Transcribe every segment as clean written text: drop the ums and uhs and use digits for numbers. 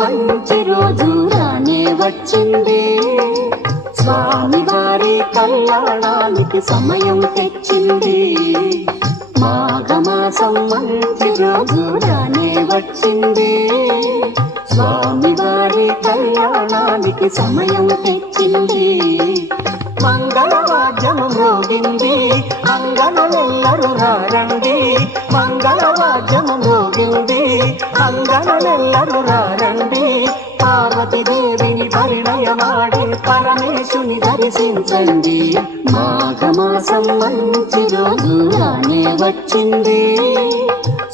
మంచి రోజు రానే వచ్చింది. స్వామి వారి కళ్యాణానికి సమయం తెచ్చింది. మాఘమాసం మంచి రోజు రానే వచ్చింది. స్వామి వారి కళ్యాణానికి సమయం తెచ్చింది. మంగళవాద్యము మ్రోగింది, అంగనలెల్లరూ రారండి. మంగళవాద్యము మ్రోగింది, అంగనలెల్లరూ రారండి. పార్వతీదేవిని పరిణయమాడి పరమేశుని దర్శించండి. మాఘమాసం మంచి రోజు రానే వచ్చింది.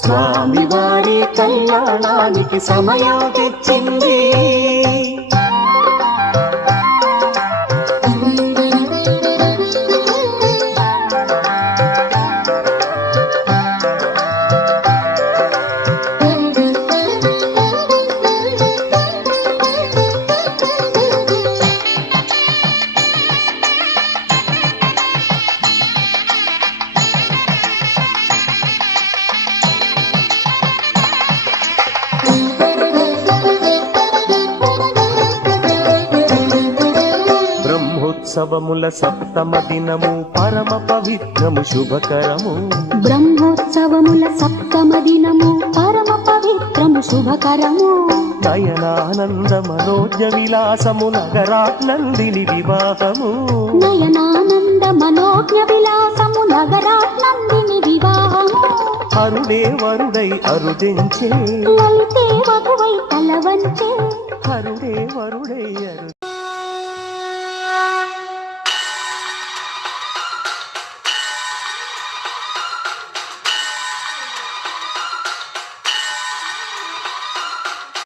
స్వామి వారి కళ్యాణానికి సమయం తెచ్చింది. బ్రహ్మోత్సవముల సప్తమ దినము పరమ పవిత్రము శుభకరము. బ్రహ్మోత్సవముల సప్తమ దినము పరమ పవిత్రము శుభకరము. నయనానంద మనోజ్ఞ విలాసము నగరానందిని వివాహము. నయనానంద మనోజ్ఞ విలాసము నగరానందిని వివాహము. హరుడే వరుడై అరుదించే, లలితే వధువై తలవంచే. హరుడే వరుడై అరు